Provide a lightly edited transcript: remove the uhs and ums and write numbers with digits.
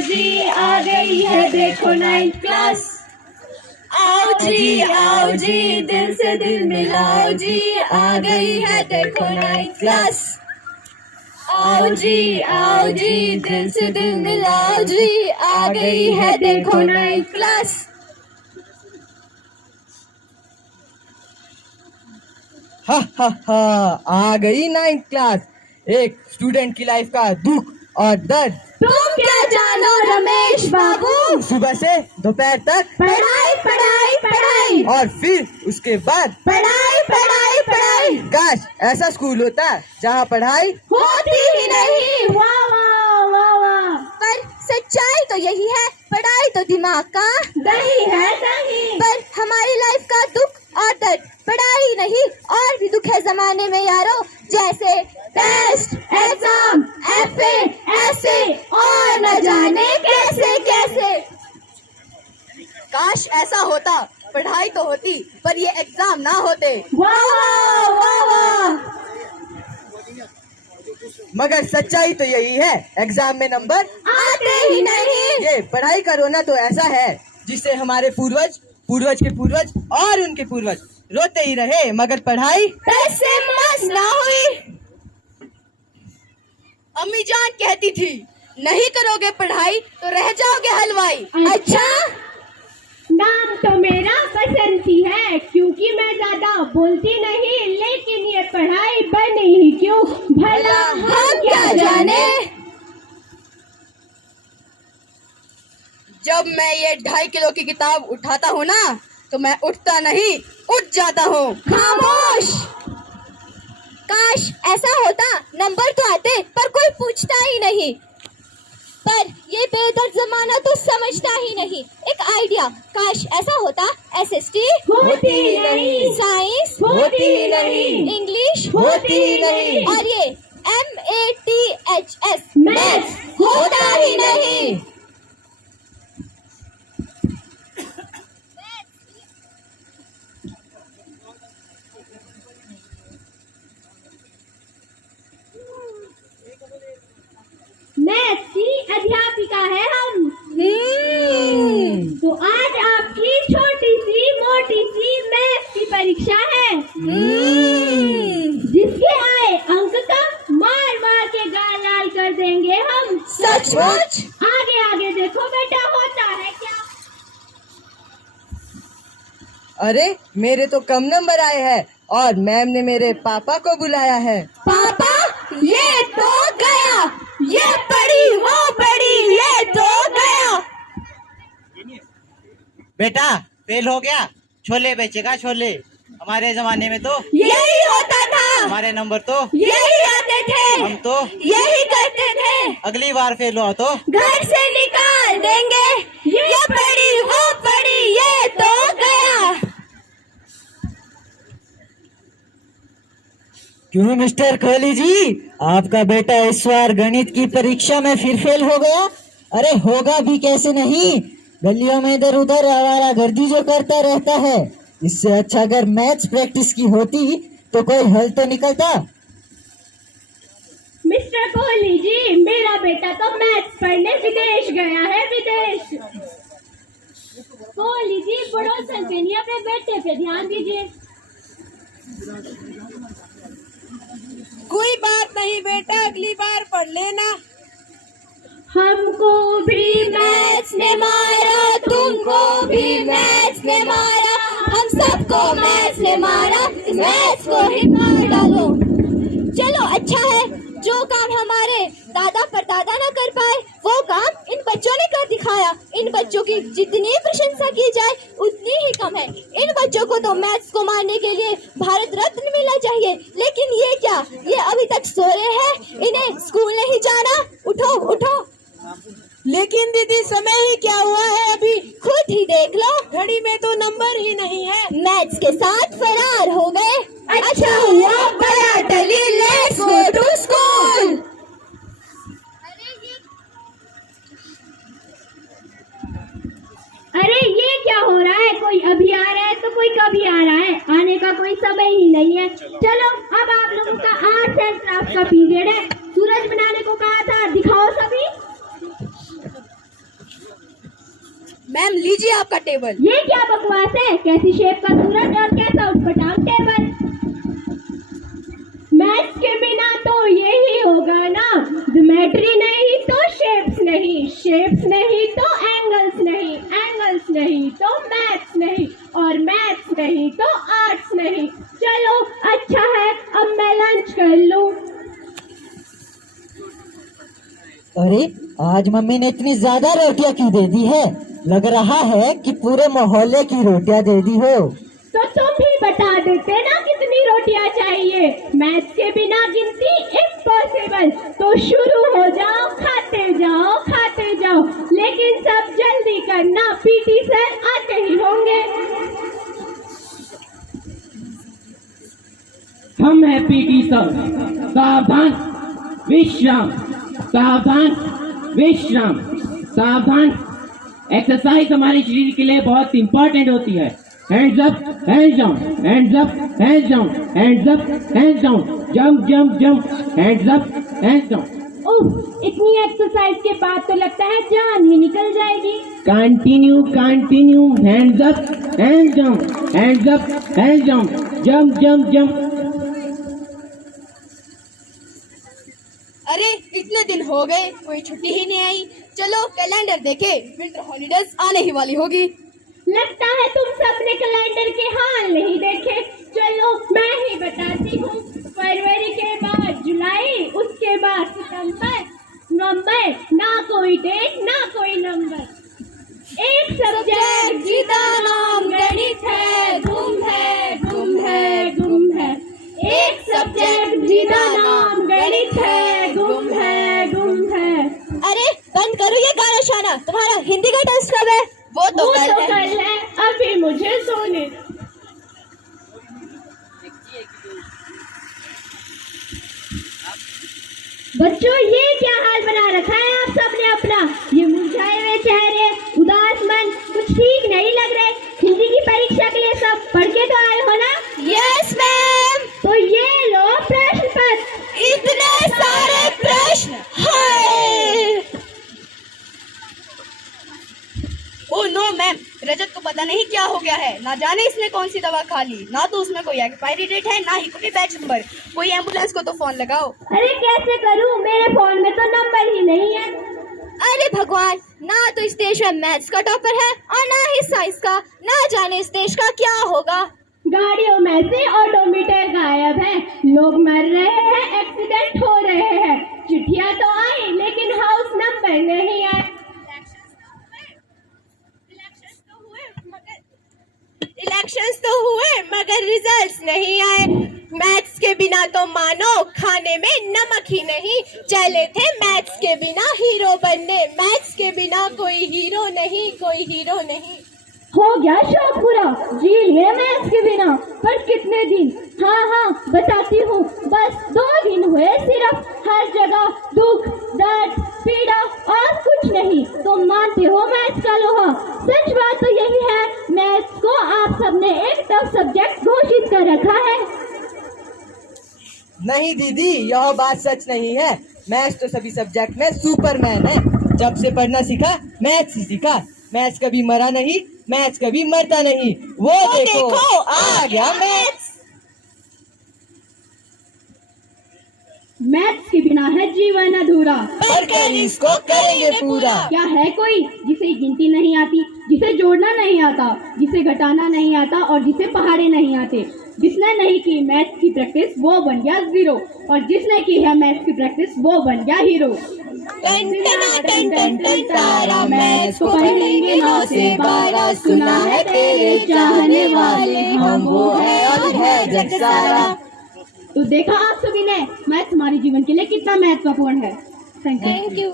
जी आ गई है देखो 9th क्लास। आओ जी दिल से दिल मिलाओ जी, आ गई है देखो 9th क्लास। आओ जी दिल से दिल मिलाओ जी, आ गई है देखो 9th क्लास। हा हा हा, आ गई 9th क्लास। एक स्टूडेंट की लाइफ का दुख और दर्द। तुम क्या जानो रमेश बाबू, सुबह से दोपहर तक पढ़ाई पढ़ाई पढ़ाई और फिर उसके बाद पढ़ाई पढ़ाई पढ़ाई। काश ऐसा स्कूल होता जहाँ पढ़ाई होती ही नहीं। वाह वाह वाह वाह। पर सच्चाई तो यही है, पढ़ाई तो दिमाग का दही है दही। पर हमारी लाइफ का दुख और दर्द पढ़ाई नहीं और भी दुख है जमाने में यारो, जैसे टेस्ट एग्जाम एफए ऐसे और न जाने कैसे कैसे। काश ऐसा होता, पढ़ाई तो होती पर ये एग्जाम ना होते। वाह वाह वाह वाह। मगर सच्चाई तो यही है, एग्जाम में नंबर आते ही नहीं। ये पढ़ाई का रोना तो ऐसा है जिससे हमारे पूर्वज, पूर्वज के पूर्वज और उनके पूर्वज रोते ही रहे, मगर पढ़ाई पैसे मस ना हुई। अम्मी जान कहती थी नहीं करोगे पढ़ाई तो रह जाओगे हलवाई। अच्छा, नाम तो मेरा बसंती है क्योंकि मैं ज्यादा बोलती नहीं, लेकिन ये पढ़ाई बनी ही क्यों भला हम क्या जाने। जब मैं ये 2.5 किलो की किताब उठाता हूँ ना, तो मैं उठता नहीं उठ जाता हूँ। खामोश। काश ऐसा होता, नंबर तो आते पर कोई पूछता ही नहीं। पर ये बेदर्द जमाना तो समझता ही नहीं। एक आइडिया, काश ऐसा होता, एसएसटी होती ही नहीं, साइंस होती ही नहीं, इंग्लिश होती ही नहीं, और ये MATHS मैथ्स होता ही नहीं। मैथ्स की अध्यापिका है हम। तो आज आपकी छोटी सी मोटी सी मैथ्स की परीक्षा है, जिसके आए अंक का मार मार के गाल लाल कर देंगे हम। सचमुच? आगे आगे देखो बेटा होता है क्या। अरे मेरे तो कम नंबर आए हैं और मैम ने मेरे पापा को बुलाया है। पापा ये तो गया, ये पढ़ी वो पढ़ी ये तो गया। बेटा फेल हो गया, छोले बेचेगा छोले। हमारे जमाने में तो यही होता था, हमारे नंबर तो यही आते थे, हम तो यही करते थे। अगली बार फेल हुआ तो घर से निकाल देंगे, ये पढ़ी वो पढ़ी ये तो गया। क्यों मिस्टर कोहली जी, आपका बेटा इस बार गणित की परीक्षा में फिर फेल हो गया? अरे होगा भी कैसे नहीं, गलियों में इधर उधर आवारागर्दी जो करता रहता है। इससे अच्छा अगर मैथ्स प्रैक्टिस की होती तो कोई हल तो निकलता। मिस्टर कोहली जी, मेरा बेटा तो मैथ्स पढ़ने विदेश गया है, विदेश। कोहली जी पड़ोसन के नहीं अपने बेटे पे ध्यान दीजिए। कोई बात नहीं बेटा, अगली बार पढ़ लेना। हमको भी मैथ्स ने मारा, तुमको भी मैथ्स ने मारा, हम सबको मैथ्स ने मारा, इस मैथ्स को ही मार डालो। चलो अच्छा है, जो काम हमारे दादा परदादा न कर पाए वो काम इन बच्चों ने कर दिखाया। इन बच्चों की जितनी प्रशंसा की जाए उतनी ही कम है। इन बच्चों को तो मैथ्स को मारने के लिए भारत रत्न मिलना चाहिए, लेकिन ये क्या, ये अभी तक सो रहे हैं, इन्हें स्कूल नहीं जाना। उठो उठो। लेकिन दीदी समय ही क्या हुआ है अभी, खुद ही देख लो, घड़ी में तो नंबर ही नहीं है। मैथ्स के साथ फरार हो गए। अच्छा हुआ बड़ा टली, लेट्स गो टू स्कूल। अरे ये क्या हो रहा है, कोई अभी आ रहा है तो कोई कभी आ रहा है, आने का कोई समय ही नहीं है। चलो अब आप लोगों का आर्ट्स एंड क्राफ्ट का पीरियड है। सूरज बनाने को कहा था, दिखाओ सभी। मैम लीजिए आपका टेबल। ये क्या बकवास है? कैसी शेप का सूरज और कैसा उटपटांग टेबल? मैथ्स के बिना तो यही होगा ना, ज्योमेट्री नहीं तो शेप्स नहीं, शेप्स नहीं तो एंगल्स नहीं, एंगल्स नहीं तो मैथ्स नहीं, और मैथ्स नहीं तो आर्ट्स नहीं। चलो अच्छा है, अब मैं लंच कर लूं। अरे आज मम्मी ने इतनी ज्यादा रोटियां क्यों दे दी है? लग रहा है कि पूरे मोहल्ले की रोटियां दे दी हो। तो तुम भी बता देते ना कितनी रोटियां चाहिए। मैथ्स के बिना गिनती इम्पॉसिबल। तो शुरू हो जाओ, खाते जाओ खाते जाओ, लेकिन सब जल्दी करना, पीटी सर आते ही होंगे। हम है पीटी सर। सावधान, विश्राम, सावधान, विश्राम, सावधान। एक्सरसाइज हमारे शरीर के लिए बहुत इंपॉर्टेंट होती है। Hands up, hands down, hands up, hands down, hands up, hands down, jump jump jump, hands up, hands down. उफ, इतनी एक्सरसाइज के बाद तो लगता है जान ही निकल जाएगी। Continue continue, hands up, hands down, hands up, hands down, jump jump jump. अरे इतने दिन हो गए, कोई छुट्टी ही नहीं आई। चलो कैलेंडर देखे, विंटर हॉलीडेज आने ही वाली होगी। लगता है तुम सबने कैलेंडर के हाल नहीं देखे। चलो मैं ही बताती हूँ। फरवरी के बाद जुलाई, उसके बाद सितंबर, नवंबर, ना कोई डेट ना कोई नंबर। एक सब्जेक्ट जीता नाम गणित है, गुम है गुम है गुम है। एक सब्जेक्ट जीता नाम गणित है, गुम है गुम है। अरे बंद करो ये गाना शाना, तुम्हारा हिंदी का टेस्ट कब है? वो तो कल है। अभी मुझे सोने। बच्चों ये क्या हाल बना रखा है आप सबने अपना? ये मुरझाए हुए चेहरे, उदास मन, कुछ ठीक नहीं लग रहे। हिंदी की परीक्षा के लिए सब पढ़ के तो आए हो ना? Yes ma'am. तो ये लो प्रश्न पत्र। इतने सारे प्रश्न, हाय। ओह नो मैम, रजत को पता नहीं क्या हो गया है। ना जाने इसने कौन सी दवा खा ली, ना तो उसमें कोई एक्सपायरी डेट है, ना ही कोई बैच नंबर। कोई एम्बुलेंस को तो फोन लगाओ। अरे कैसे करूं, मेरे फोन में तो नंबर ही नहीं है। अरे भगवान, ना तो इस देश में मैथ्स का टॉपर है और ना ही साइंस का। ना जाने इस देश का क्या होगा। गाड़ियों में से ऑडोमीटर गायब है, लोग मर रहे हैं, एक्सीडेंट हो रहे हैं। चिट्ठियां तो आई लेकिन हाउस नंबर नहीं आए। इलेक्शंस तो हुए मगर रिजल्ट्स नहीं आए। मैथ्स के बिना तो मानो खाने में नमक ही नहीं। चले थे मैथ्स के बिना हीरो बनने, मैथ्स के बिना कोई हीरो नहीं, कोई हीरो नहीं। हो गया शौक पूरा, जी लिए मैथ्स के बिना। पर कितने दिन? हाँ हाँ बताती हूँ, बस 2 दिन हुए सिर्फ। हर जगह दुख, दर्द, पीड़ा और कुछ नहीं। तो मानते हो मैथ्स का लोहा? सच बात तो यही है, मैथ्स को आप सबने एक टफ सब्जेक्ट घोषित कर रखा है। नहीं दीदी, यह बात सच नहीं है। मैथ्स तो सभी सब्जेक्ट में सुपरमैन है। जब से पढ़ना सीखा, मैथ्स ही सीखा। मैथ्स कभी मरा नहीं, मैथ्स कभी मरता नहीं। वो देखो आ गया मैथ्स। मैथ्स के बिना है जीवन अधूरा। पढ़कर इसको करेंगे पूरा। क्या है कोई जिसे गिनती नहीं आती, जिसे जोड़ना नहीं आता, जिसे घटाना नहीं आता और जिसे पहाड़े नहीं आते? जिसने नहीं की मैथ्स की प्रैक्टिस वो बन गया जीरो, और जिसने की है मैथ्स की प्रैक्टिस वो बन गया हीरो। टन टन टन टन टन तारा, मैथ्स को पढ़ेंगे 9 से 12। सुना है तेरे चाहने वाले, हम वो है और है जग सारा। तो देखा आप सभी ने मैथ्स हमारे जीवन के लिए कितना महत्वपूर्ण है। Thank you.